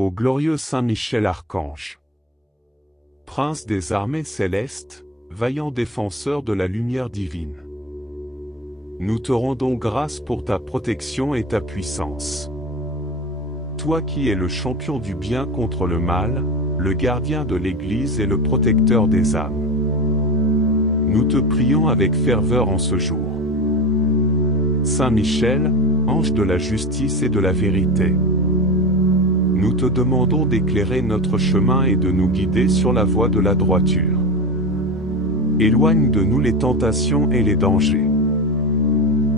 Ô glorieux Saint Michel Archange, Prince des armées célestes, vaillant défenseur de la lumière divine, nous te rendons grâce pour ta protection et ta puissance. Toi qui es le champion du bien contre le mal, le gardien de l'Église et le protecteur des âmes, nous te prions avec ferveur en ce jour. Saint Michel, ange de la justice et de la vérité, nous te demandons d'éclairer notre chemin et de nous guider sur la voie de la droiture. Éloigne de nous les tentations et les dangers,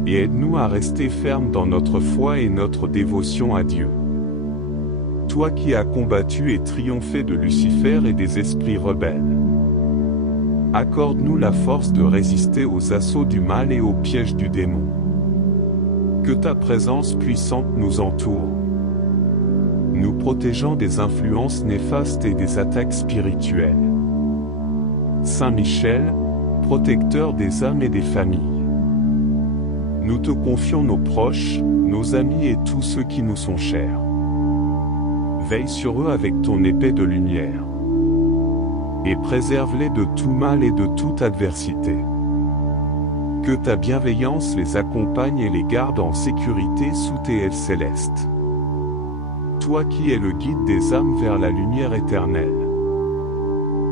et aide-nous à rester fermes dans notre foi et notre dévotion à Dieu. Toi qui as combattu et triomphé de Lucifer et des esprits rebelles, accorde-nous la force de résister aux assauts du mal et aux pièges du démon. Que ta présence puissante nous entoure, nous protégeant des influences néfastes et des attaques spirituelles. Saint Michel, protecteur des âmes et des familles, nous te confions nos proches, nos amis et tous ceux qui nous sont chers. Veille sur eux avec ton épée de lumière, et préserve-les de tout mal et de toute adversité. Que ta bienveillance les accompagne et les garde en sécurité sous tes ailes célestes. Toi qui es le guide des âmes vers la lumière éternelle,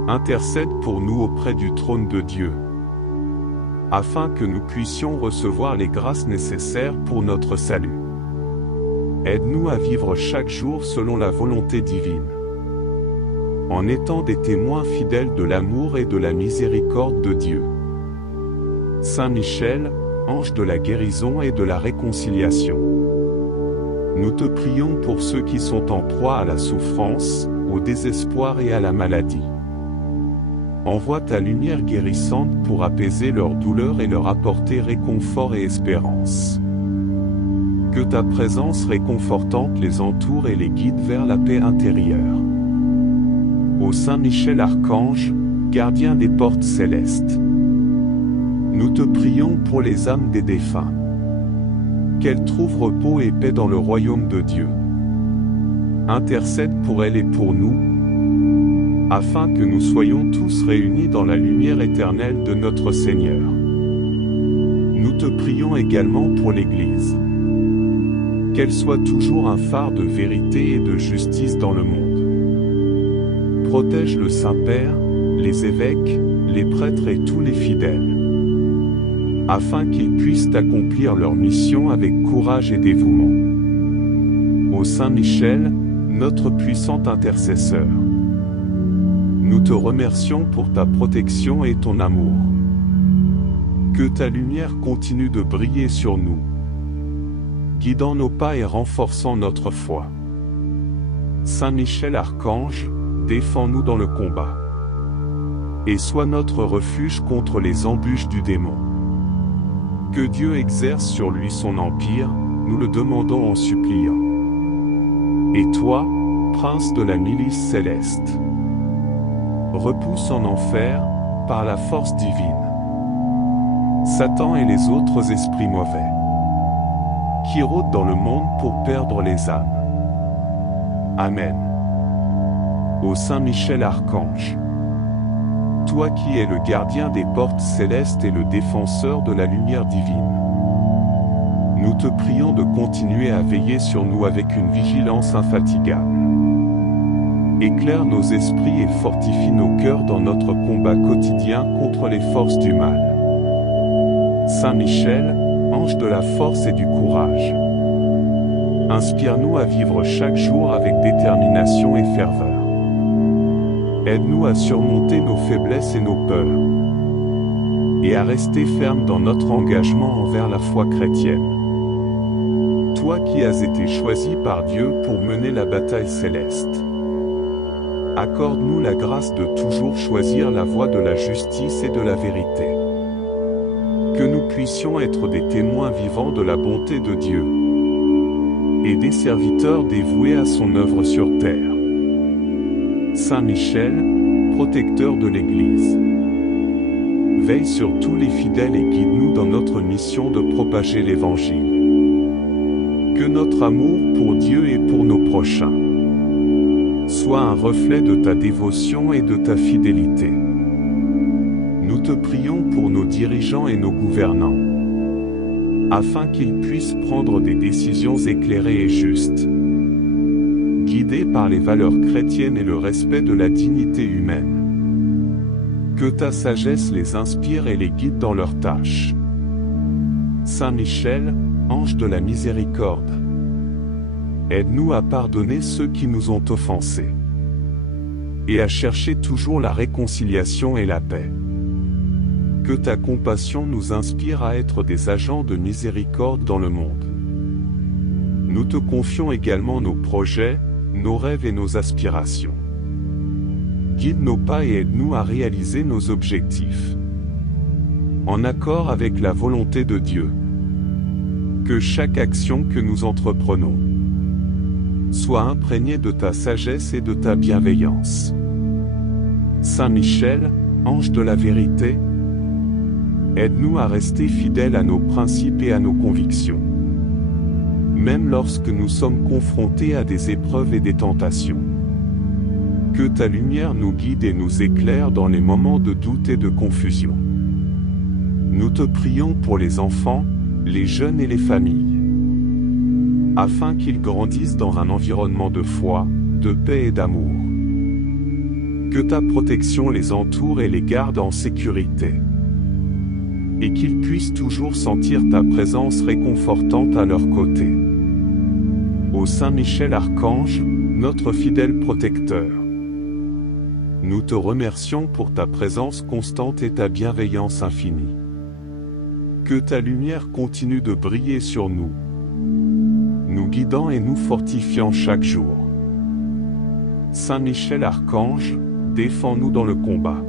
intercède pour nous auprès du trône de Dieu, afin que nous puissions recevoir les grâces nécessaires pour notre salut. Aide-nous à vivre chaque jour selon la volonté divine, en étant des témoins fidèles de l'amour et de la miséricorde de Dieu. Saint Michel, ange de la guérison et de la réconciliation, nous te prions pour ceux qui sont en proie à la souffrance, au désespoir et à la maladie. Envoie ta lumière guérissante pour apaiser leur douleur et leur apporter réconfort et espérance. Que ta présence réconfortante les entoure et les guide vers la paix intérieure. Ô Saint Michel Archange, gardien des portes célestes, nous te prions pour les âmes des défunts, qu'elles trouvent repos et paix dans le royaume de Dieu. Intercède pour elles et pour nous, afin que nous soyons tous réunis dans la lumière éternelle de notre Seigneur. Nous te prions également pour l'Église, qu'elle soit toujours un phare de vérité et de justice dans le monde. Protège le Saint-Père, les évêques, les prêtres et tous les fidèles, afin qu'ils puissent accomplir leur mission avec courage et dévouement. Ô Saint Michel, notre puissant intercesseur, nous te remercions pour ta protection et ton amour. Que ta lumière continue de briller sur nous, guidant nos pas et renforçant notre foi. Saint Michel Archange, défends-nous dans le combat, et sois notre refuge contre les embûches du démon. Que Dieu exerce sur lui son empire, nous le demandons en suppliant. Et toi, prince de la milice céleste, repousse en enfer, par la force divine, Satan et les autres esprits mauvais, qui rôdent dans le monde pour perdre les âmes. Amen. Ô Saint Michel Archange, toi qui es le gardien des portes célestes et le défenseur de la lumière divine, nous te prions de continuer à veiller sur nous avec une vigilance infatigable. Éclaire nos esprits et fortifie nos cœurs dans notre combat quotidien contre les forces du mal. Saint Michel, ange de la force et du courage, inspire-nous à vivre chaque jour avec détermination et ferveur. Aide-nous à surmonter nos faiblesses et nos peurs, et à rester fermes dans notre engagement envers la foi chrétienne. Toi qui as été choisi par Dieu pour mener la bataille céleste, accorde-nous la grâce de toujours choisir la voie de la justice et de la vérité. Que nous puissions être des témoins vivants de la bonté de Dieu, et des serviteurs dévoués à son œuvre sur terre. Saint Michel, protecteur de l'Église, veille sur tous les fidèles et guide-nous dans notre mission de propager l'Évangile. Que notre amour pour Dieu et pour nos prochains soit un reflet de ta dévotion et de ta fidélité. Nous te prions pour nos dirigeants et nos gouvernants, afin qu'ils puissent prendre des décisions éclairées et justes, guidés par les valeurs chrétiennes et le respect de la dignité humaine. Que ta sagesse les inspire et les guide dans leurs tâches. Saint Michel, ange de la miséricorde, aide-nous à pardonner ceux qui nous ont offensés, et à chercher toujours la réconciliation et la paix. Que ta compassion nous inspire à être des agents de miséricorde dans le monde. Nous te confions également nos projets, nos rêves et nos aspirations. Guide nos pas et aide-nous à réaliser nos objectifs, en accord avec la volonté de Dieu. Que chaque action que nous entreprenons soit imprégnée de ta sagesse et de ta bienveillance. Saint Michel, ange de la vérité, aide-nous à rester fidèles à nos principes et à nos convictions, même lorsque nous sommes confrontés à des épreuves et des tentations. Que ta lumière nous guide et nous éclaire dans les moments de doute et de confusion. Nous te prions pour les enfants, les jeunes et les familles, afin qu'ils grandissent dans un environnement de foi, de paix et d'amour. Que ta protection les entoure et les garde en sécurité, et qu'ils puissent toujours sentir ta présence réconfortante à leur côté. Ô Saint Michel Archange, notre fidèle protecteur, nous te remercions pour ta présence constante et ta bienveillance infinie. Que ta lumière continue de briller sur nous, nous guidant et nous fortifiant chaque jour. Saint Michel Archange, défends-nous dans le combat,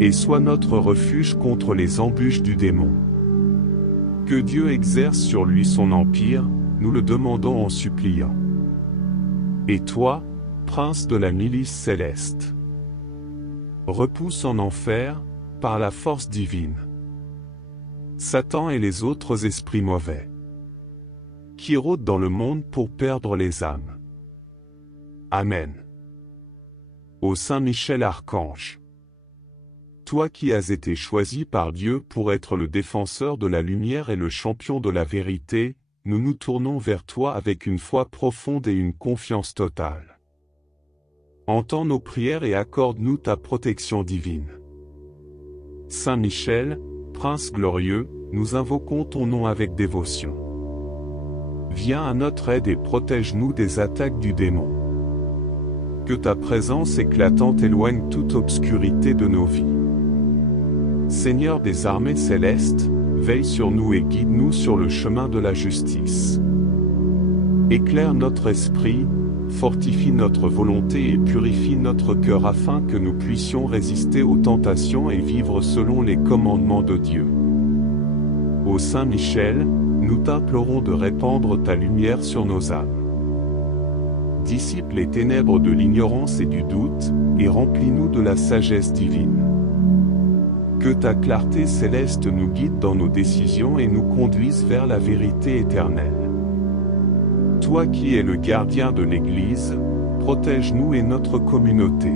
et sois notre refuge contre les embûches du démon. Que Dieu exerce sur lui son empire, nous le demandons en suppliant. Et toi, Prince de la milice céleste, repousse en enfer, par la force divine, Satan et les autres esprits mauvais, qui rôdent dans le monde pour perdre les âmes. Amen. Ô Saint Michel Archange, toi qui as été choisi par Dieu pour être le défenseur de la lumière et le champion de la vérité, nous nous tournons vers toi avec une foi profonde et une confiance totale. Entends nos prières et accorde-nous ta protection divine. Saint Michel, Prince glorieux, nous invoquons ton nom avec dévotion. Viens à notre aide et protège-nous des attaques du démon. Que ta présence éclatante éloigne toute obscurité de nos vies. Seigneur des armées célestes, veille sur nous et guide-nous sur le chemin de la justice. Éclaire notre esprit, fortifie notre volonté et purifie notre cœur afin que nous puissions résister aux tentations et vivre selon les commandements de Dieu. Ô Saint Michel, nous t'implorons de répandre ta lumière sur nos âmes. Dissipe les ténèbres de l'ignorance et du doute, et remplis-nous de la sagesse divine. Que ta clarté céleste nous guide dans nos décisions et nous conduise vers la vérité éternelle. Toi qui es le gardien de l'Église, protège-nous et notre communauté.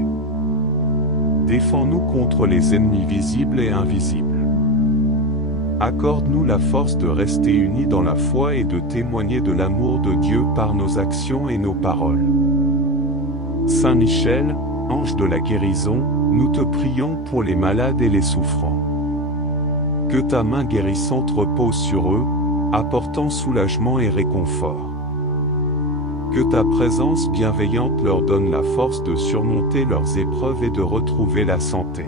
Défends-nous contre les ennemis visibles et invisibles. Accorde-nous la force de rester unis dans la foi et de témoigner de l'amour de Dieu par nos actions et nos paroles. Saint Michel, ange de la guérison, nous te prions pour les malades et les souffrants. Que ta main guérissante repose sur eux, apportant soulagement et réconfort. Que ta présence bienveillante leur donne la force de surmonter leurs épreuves et de retrouver la santé.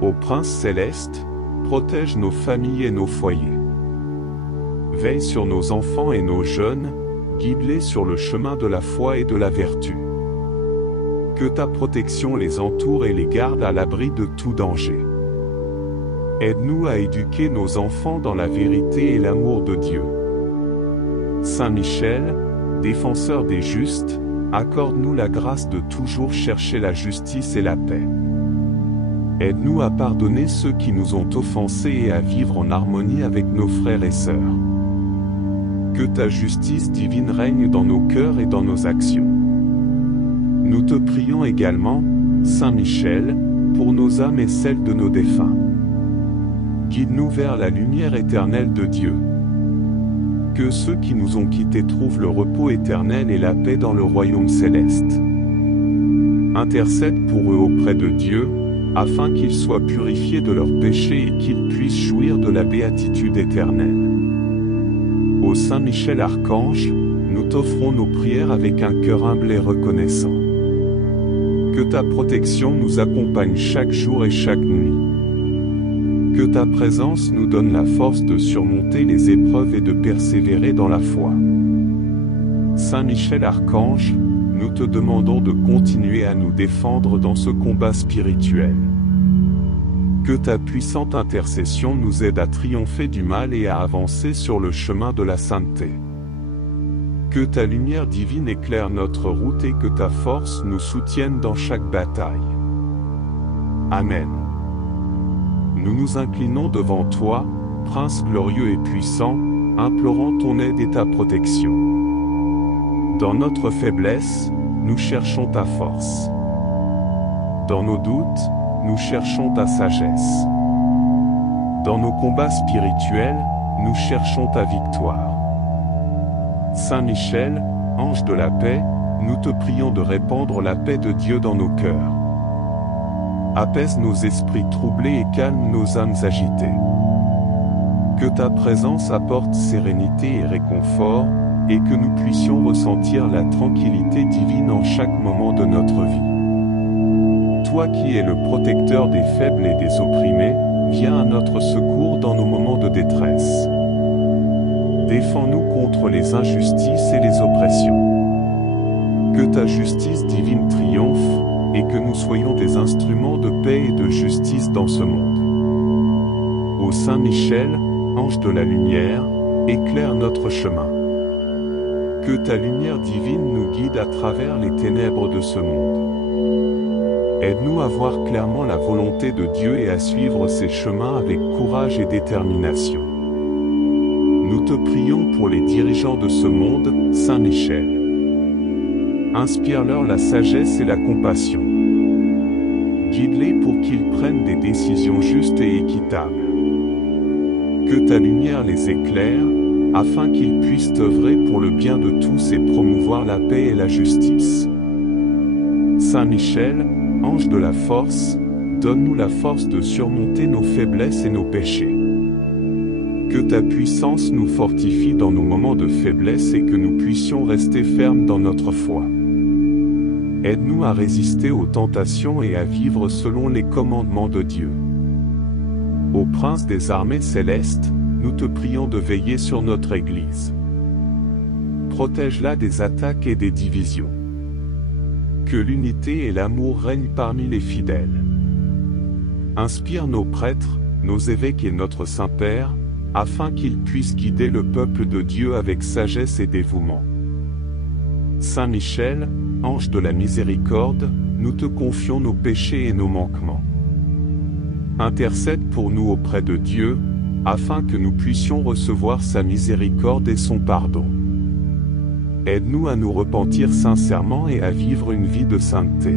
Ô Prince céleste, protège nos familles et nos foyers. Veille sur nos enfants et nos jeunes, guide-les sur le chemin de la foi et de la vertu. Que ta protection les entoure et les garde à l'abri de tout danger. Aide-nous à éduquer nos enfants dans la vérité et l'amour de Dieu. Saint Michel, défenseur des justes, accorde-nous la grâce de toujours chercher la justice et la paix. Aide-nous à pardonner ceux qui nous ont offensés et à vivre en harmonie avec nos frères et sœurs. Que ta justice divine règne dans nos cœurs et dans nos actions. Nous te prions également, Saint Michel, pour nos âmes et celles de nos défunts. Guide-nous vers la lumière éternelle de Dieu. Que ceux qui nous ont quittés trouvent le repos éternel et la paix dans le royaume céleste. Intercède pour eux auprès de Dieu, afin qu'ils soient purifiés de leurs péchés et qu'ils puissent jouir de la béatitude éternelle. Ô Saint Michel Archange, nous t'offrons nos prières avec un cœur humble et reconnaissant. Que ta protection nous accompagne chaque jour et chaque nuit. Que ta présence nous donne la force de surmonter les épreuves et de persévérer dans la foi. Saint Michel Archange, nous te demandons de continuer à nous défendre dans ce combat spirituel. Que ta puissante intercession nous aide à triompher du mal et à avancer sur le chemin de la sainteté. Que ta lumière divine éclaire notre route et que ta force nous soutienne dans chaque bataille. Amen. Nous nous inclinons devant toi, Prince glorieux et puissant, implorant ton aide et ta protection. Dans notre faiblesse, nous cherchons ta force. Dans nos doutes, nous cherchons ta sagesse. Dans nos combats spirituels, nous cherchons ta victoire. Saint Michel, ange de la paix, nous te prions de répandre la paix de Dieu dans nos cœurs. Apaise nos esprits troublés et calme nos âmes agitées. Que ta présence apporte sérénité et réconfort, et que nous puissions ressentir la tranquillité divine en chaque moment de notre vie. Toi qui es le protecteur des faibles et des opprimés, viens à notre secours dans nos moments de détresse. Défends-nous contre les injustices et les oppressions. Que ta justice divine triomphe, et que nous soyons des instruments de paix et de justice dans ce monde. Ô Saint Michel, ange de la lumière, éclaire notre chemin. Que ta lumière divine nous guide à travers les ténèbres de ce monde. Aide-nous à voir clairement la volonté de Dieu et à suivre ses chemins avec courage et détermination. Nous te prions pour les dirigeants de ce monde, Saint Michel. Inspire-leur la sagesse et la compassion. Guide-les pour qu'ils prennent des décisions justes et équitables. Que ta lumière les éclaire, afin qu'ils puissent œuvrer pour le bien de tous et promouvoir la paix et la justice. Saint Michel, ange de la force, donne-nous la force de surmonter nos faiblesses et nos péchés. Que ta puissance nous fortifie dans nos moments de faiblesse et que nous puissions rester fermes dans notre foi. Aide-nous à résister aux tentations et à vivre selon les commandements de Dieu. Ô Prince des armées célestes, nous te prions de veiller sur notre Église. Protège-la des attaques et des divisions. Que l'unité et l'amour règnent parmi les fidèles. Inspire nos prêtres, nos évêques et notre Saint-Père, afin qu'ils puissent guider le peuple de Dieu avec sagesse et dévouement. Saint Michel, ange de la miséricorde, nous te confions nos péchés et nos manquements. Intercède pour nous auprès de Dieu, afin que nous puissions recevoir sa miséricorde et son pardon. Aide-nous à nous repentir sincèrement et à vivre une vie de sainteté.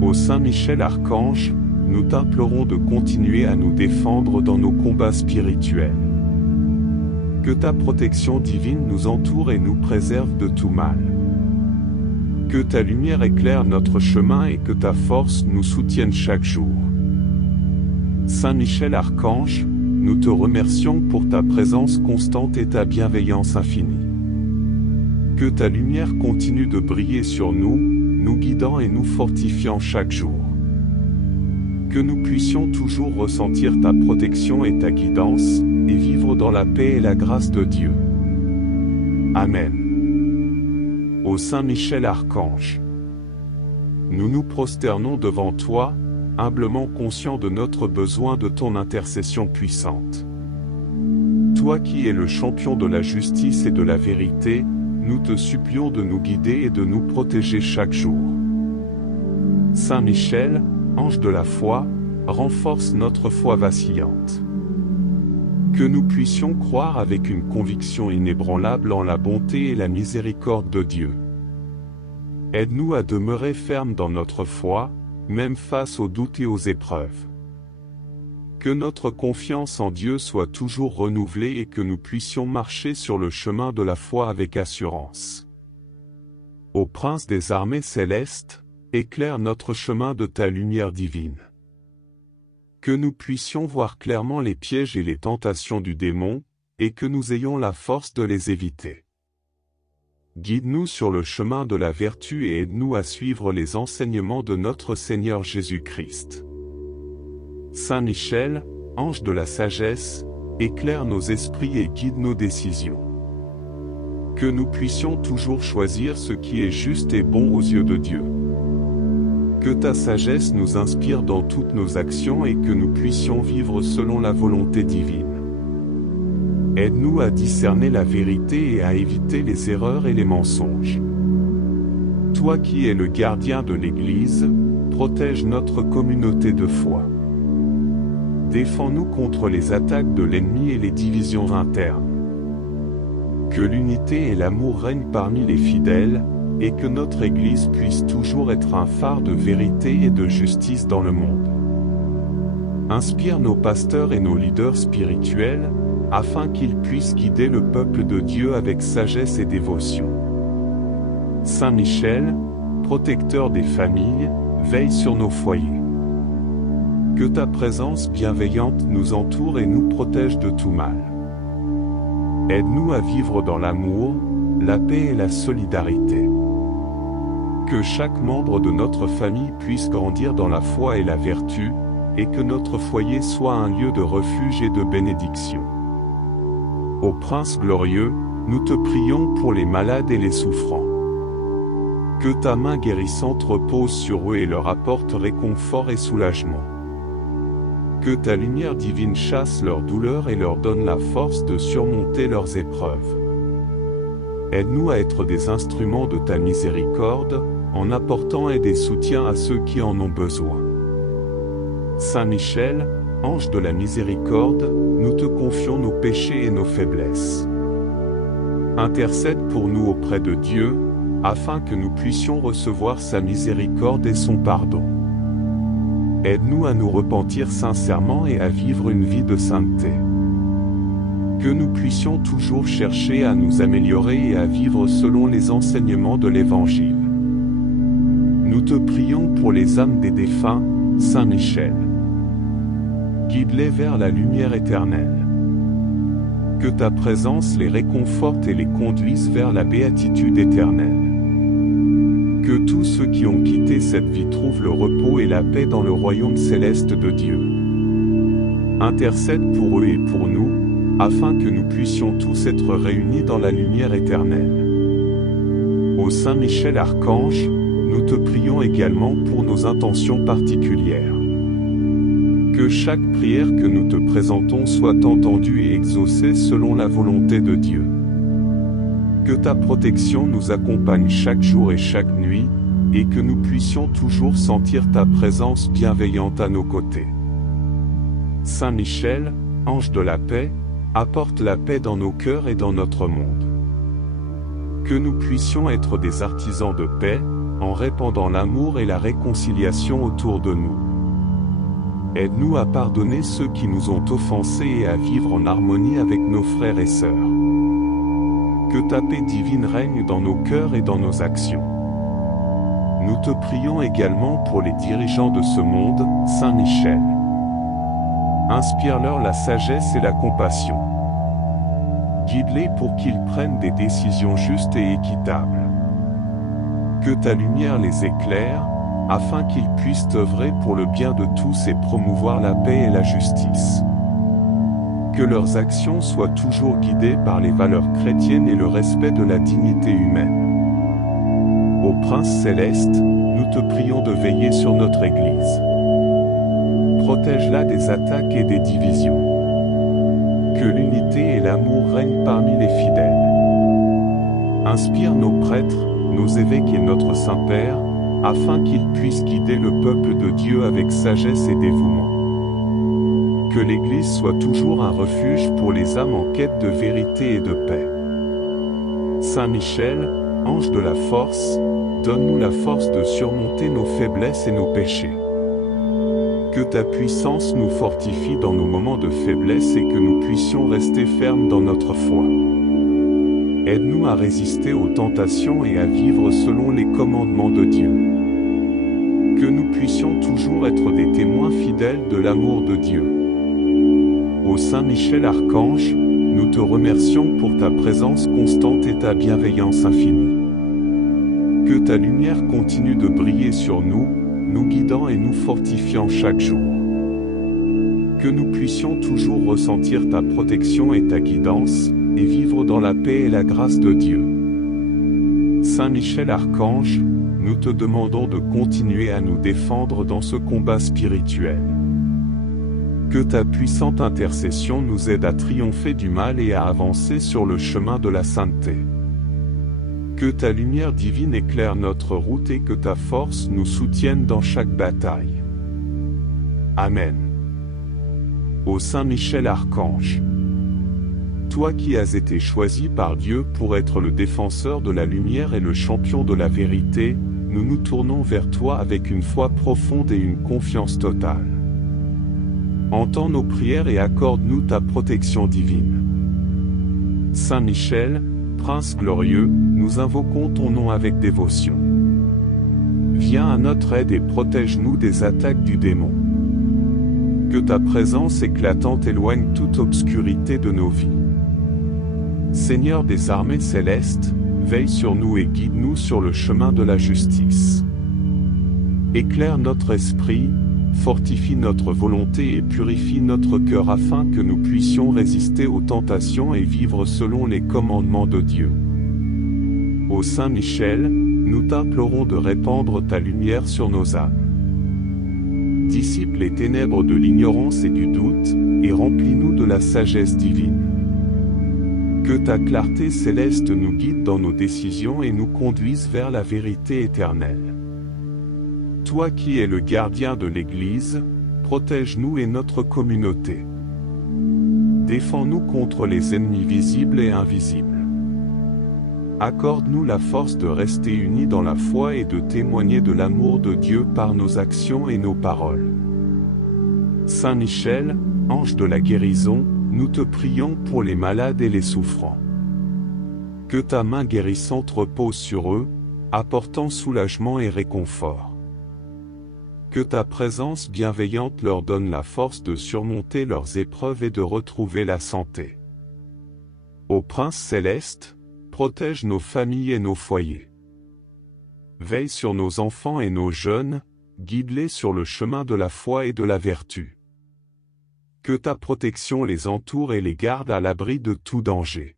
Ô Saint Michel Archange, nous t'implorons de continuer à nous défendre dans nos combats spirituels. Que ta protection divine nous entoure et nous préserve de tout mal. Que ta lumière éclaire notre chemin et que ta force nous soutienne chaque jour. Saint Michel Archange, nous te remercions pour ta présence constante et ta bienveillance infinie. Que ta lumière continue de briller sur nous, nous guidant et nous fortifiant chaque jour. Que nous puissions toujours ressentir ta protection et ta guidance, et vivre dans la paix et la grâce de Dieu. Amen. Ô Saint Michel Archange, nous nous prosternons devant toi, humblement conscients de notre besoin de ton intercession puissante. Toi qui es le champion de la justice et de la vérité, nous te supplions de nous guider et de nous protéger chaque jour. Saint Michel, ange de la foi, renforce notre foi vacillante. Que nous puissions croire avec une conviction inébranlable en la bonté et la miséricorde de Dieu. Aide-nous à demeurer fermes dans notre foi, même face aux doutes et aux épreuves. Que notre confiance en Dieu soit toujours renouvelée et que nous puissions marcher sur le chemin de la foi avec assurance. Ô Prince des armées célestes, éclaire notre chemin de ta lumière divine. Que nous puissions voir clairement les pièges et les tentations du démon, et que nous ayons la force de les éviter. Guide-nous sur le chemin de la vertu et aide-nous à suivre les enseignements de notre Seigneur Jésus-Christ. Saint Michel, ange de la sagesse, éclaire nos esprits et guide nos décisions. Que nous puissions toujours choisir ce qui est juste et bon aux yeux de Dieu. Que ta sagesse nous inspire dans toutes nos actions et que nous puissions vivre selon la volonté divine. Aide-nous à discerner la vérité et à éviter les erreurs et les mensonges. Toi qui es le gardien de l'Église, protège notre communauté de foi. Défends-nous contre les attaques de l'ennemi et les divisions internes. Que l'unité et l'amour règnent parmi les fidèles, et que notre Église puisse toujours être un phare de vérité et de justice dans le monde. Inspire nos pasteurs et nos leaders spirituels, afin qu'ils puissent guider le peuple de Dieu avec sagesse et dévotion. Saint Michel, protecteur des familles, veille sur nos foyers. Que ta présence bienveillante nous entoure et nous protège de tout mal. Aide-nous à vivre dans l'amour, la paix et la solidarité. Que chaque membre de notre famille puisse grandir dans la foi et la vertu, et que notre foyer soit un lieu de refuge et de bénédiction. Ô Prince glorieux, nous te prions pour les malades et les souffrants. Que ta main guérissante repose sur eux et leur apporte réconfort et soulagement. Que ta lumière divine chasse leurs douleurs et leur donne la force de surmonter leurs épreuves. Aide-nous à être des instruments de ta miséricorde, en apportant aide et soutien à ceux qui en ont besoin. Saint Michel, ange de la miséricorde, nous te confions nos péchés et nos faiblesses. Intercède pour nous auprès de Dieu, afin que nous puissions recevoir sa miséricorde et son pardon. Aide-nous à nous repentir sincèrement et à vivre une vie de sainteté. Que nous puissions toujours chercher à nous améliorer et à vivre selon les enseignements de l'Évangile. Nous te prions pour les âmes des défunts, Saint Michel. Guide-les vers la lumière éternelle. Que ta présence les réconforte et les conduise vers la béatitude éternelle. Que tous ceux qui ont quitté cette vie trouvent le repos et la paix dans le royaume céleste de Dieu. Intercède pour eux et pour nous, afin que nous puissions tous être réunis dans la lumière éternelle. Ô Saint Michel Archange, nous te prions également pour nos intentions particulières. Que chaque prière que nous te présentons soit entendue et exaucée selon la volonté de Dieu. Que ta protection nous accompagne chaque jour et chaque nuit, et que nous puissions toujours sentir ta présence bienveillante à nos côtés. Saint Michel, ange de la paix, apporte la paix dans nos cœurs et dans notre monde. Que nous puissions être des artisans de paix, en répandant l'amour et la réconciliation autour de nous. Aide-nous à pardonner ceux qui nous ont offensés et à vivre en harmonie avec nos frères et sœurs. Que ta paix divine règne dans nos cœurs et dans nos actions. Nous te prions également pour les dirigeants de ce monde, Saint Michel. Inspire-leur la sagesse et la compassion. Guide-les pour qu'ils prennent des décisions justes et équitables. Que ta lumière les éclaire, afin qu'ils puissent œuvrer pour le bien de tous et promouvoir la paix et la justice. Que leurs actions soient toujours guidées par les valeurs chrétiennes et le respect de la dignité humaine. Ô Prince céleste, nous te prions de veiller sur notre Église. Protège-la des attaques et des divisions. Que l'unité et l'amour règnent parmi les fidèles. Inspire nos prêtres, nos évêques et notre Saint-Père, afin qu'ils puissent guider le peuple de Dieu avec sagesse et dévouement. Que l'Église soit toujours un refuge pour les âmes en quête de vérité et de paix. Saint Michel, ange de la force, donne-nous la force de surmonter nos faiblesses et nos péchés. Que ta puissance nous fortifie dans nos moments de faiblesse et que nous puissions rester fermes dans notre foi. Aide-nous à résister aux tentations et à vivre selon les commandements de Dieu. Que nous puissions toujours être des témoins fidèles de l'amour de Dieu. Ô Saint Michel Archange, nous te remercions pour ta présence constante et ta bienveillance infinie. Que ta lumière continue de briller sur nous, nous guidant et nous fortifiant chaque jour. Que nous puissions toujours ressentir ta protection et ta guidance, et vivre dans la paix et la grâce de Dieu. Saint Michel Archange, nous te demandons de continuer à nous défendre dans ce combat spirituel. Que ta puissante intercession nous aide à triompher du mal et à avancer sur le chemin de la sainteté. Que ta lumière divine éclaire notre route et que ta force nous soutienne dans chaque bataille. Amen. Ô Saint Michel Archange, toi qui as été choisi par Dieu pour être le défenseur de la lumière et le champion de la vérité, nous nous tournons vers toi avec une foi profonde et une confiance totale. Entends nos prières et accorde-nous ta protection divine. Saint Michel, Prince glorieux, nous invoquons ton nom avec dévotion. Viens à notre aide et protège-nous des attaques du démon. Que ta présence éclatante éloigne toute obscurité de nos vies. Seigneur des armées célestes, veille sur nous et guide-nous sur le chemin de la justice. Éclaire notre esprit, fortifie notre volonté et purifie notre cœur afin que nous puissions résister aux tentations et vivre selon les commandements de Dieu. Ô Saint Michel, nous t'implorons de répandre ta lumière sur nos âmes. Dissipe les ténèbres de l'ignorance et du doute, et remplis-nous de la sagesse divine. Que ta clarté céleste nous guide dans nos décisions et nous conduise vers la vérité éternelle. Toi qui es le gardien de l'Église, protège-nous et notre communauté. Défends-nous contre les ennemis visibles et invisibles. Accorde-nous la force de rester unis dans la foi et de témoigner de l'amour de Dieu par nos actions et nos paroles. Saint Michel, ange de la guérison, nous te prions pour les malades et les souffrants. Que ta main guérissante repose sur eux, apportant soulagement et réconfort. Que ta présence bienveillante leur donne la force de surmonter leurs épreuves et de retrouver la santé. Ô Prince céleste, protège nos familles et nos foyers. Veille sur nos enfants et nos jeunes, guide-les sur le chemin de la foi et de la vertu. Que ta protection les entoure et les garde à l'abri de tout danger.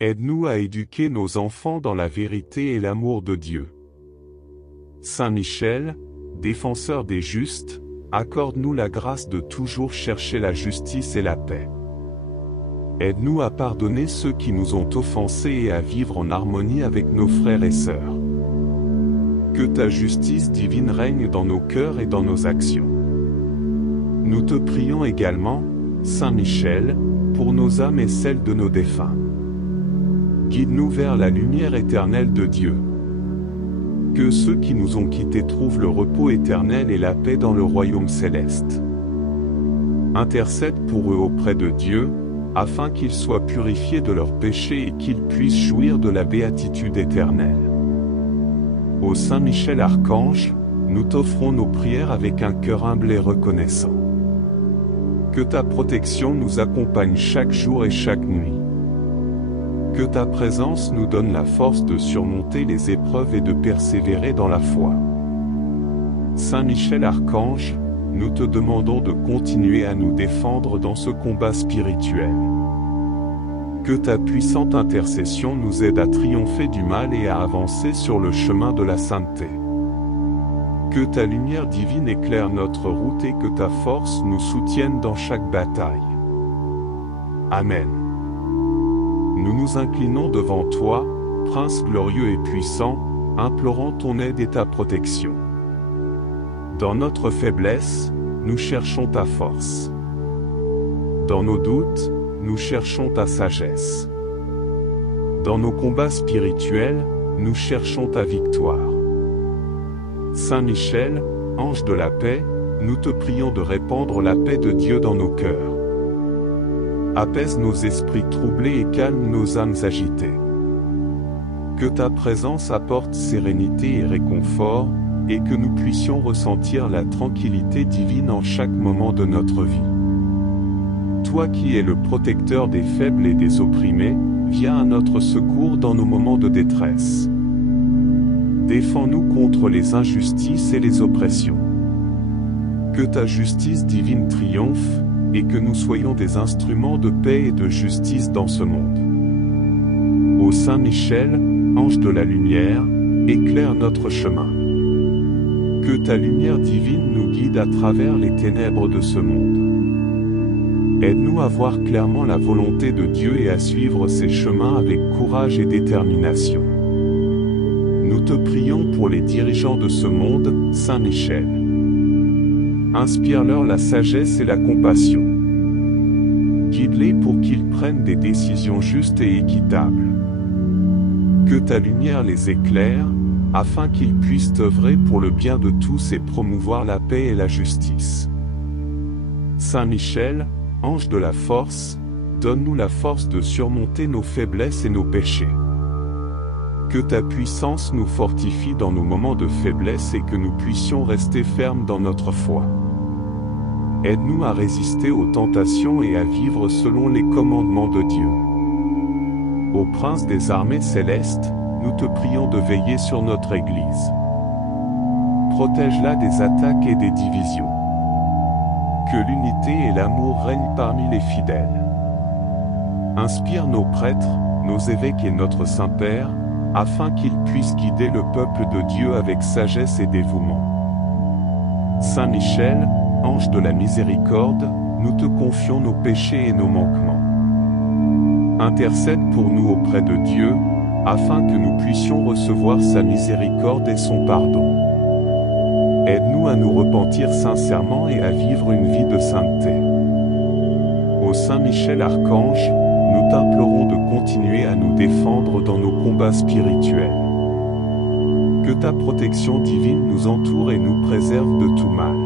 Aide-nous à éduquer nos enfants dans la vérité et l'amour de Dieu. Saint Michel, défenseur des justes, accorde-nous la grâce de toujours chercher la justice et la paix. Aide-nous à pardonner ceux qui nous ont offensés et à vivre en harmonie avec nos frères et sœurs. Que ta justice divine règne dans nos cœurs et dans nos actions. Nous te prions également, Saint Michel, pour nos âmes et celles de nos défunts. Guide-nous vers la lumière éternelle de Dieu. Que ceux qui nous ont quittés trouvent le repos éternel et la paix dans le royaume céleste. Intercède pour eux auprès de Dieu, afin qu'ils soient purifiés de leurs péchés et qu'ils puissent jouir de la béatitude éternelle. Ô Saint Michel Archange, nous t'offrons nos prières avec un cœur humble et reconnaissant. Que ta protection nous accompagne chaque jour et chaque nuit. Que ta présence nous donne la force de surmonter les épreuves et de persévérer dans la foi. Saint Michel Archange, nous te demandons de continuer à nous défendre dans ce combat spirituel. Que ta puissante intercession nous aide à triompher du mal et à avancer sur le chemin de la sainteté. Que ta lumière divine éclaire notre route et que ta force nous soutienne dans chaque bataille. Amen. Nous nous inclinons devant toi, Prince glorieux et puissant, implorant ton aide et ta protection. Dans notre faiblesse, nous cherchons ta force. Dans nos doutes, nous cherchons ta sagesse. Dans nos combats spirituels, nous cherchons ta victoire. Saint Michel, ange de la paix, nous te prions de répandre la paix de Dieu dans nos cœurs. Apaise nos esprits troublés et calme nos âmes agitées. Que ta présence apporte sérénité et réconfort, et que nous puissions ressentir la tranquillité divine en chaque moment de notre vie. Toi qui es le protecteur des faibles et des opprimés, viens à notre secours dans nos moments de détresse. Défends-nous contre les injustices et les oppressions. Que ta justice divine triomphe, et que nous soyons des instruments de paix et de justice dans ce monde. Ô Saint Michel, ange de la lumière, éclaire notre chemin. Que ta lumière divine nous guide à travers les ténèbres de ce monde. Aide-nous à voir clairement la volonté de Dieu et à suivre ses chemins avec courage et détermination. Nous te prions pour les dirigeants de ce monde, Saint Michel. Inspire-leur la sagesse et la compassion. Guide-les pour qu'ils prennent des décisions justes et équitables. Que ta lumière les éclaire, afin qu'ils puissent œuvrer pour le bien de tous et promouvoir la paix et la justice. Saint Michel, ange de la force, donne-nous la force de surmonter nos faiblesses et nos péchés. Que ta puissance nous fortifie dans nos moments de faiblesse et que nous puissions rester fermes dans notre foi. Aide-nous à résister aux tentations et à vivre selon les commandements de Dieu. Ô Prince des armées célestes, nous te prions de veiller sur notre Église. Protège-la des attaques et des divisions. Que l'unité et l'amour règnent parmi les fidèles. Inspire nos prêtres, nos évêques et notre Saint-Père, afin qu'ils puissent guider le peuple de Dieu avec sagesse et dévouement. Saint Michel, ange de la miséricorde, nous te confions nos péchés et nos manquements. Intercède pour nous auprès de Dieu, afin que nous puissions recevoir sa miséricorde et son pardon. Aide-nous à nous repentir sincèrement et à vivre une vie de sainteté. Ô Saint Michel Archange, nous t'implorons de continuer à nous défendre dans nos combats spirituels. Que ta protection divine nous entoure et nous préserve de tout mal.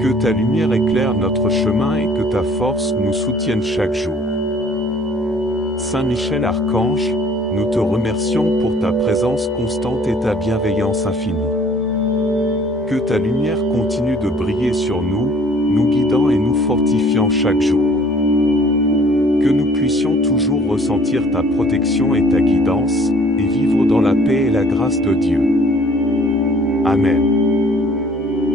Que ta lumière éclaire notre chemin et que ta force nous soutienne chaque jour. Saint Michel Archange, nous te remercions pour ta présence constante et ta bienveillance infinie. Que ta lumière continue de briller sur nous, nous guidant et nous fortifiant chaque jour. Que nous puissions toujours ressentir ta protection et ta guidance, et vivre dans la paix et la grâce de Dieu. Amen.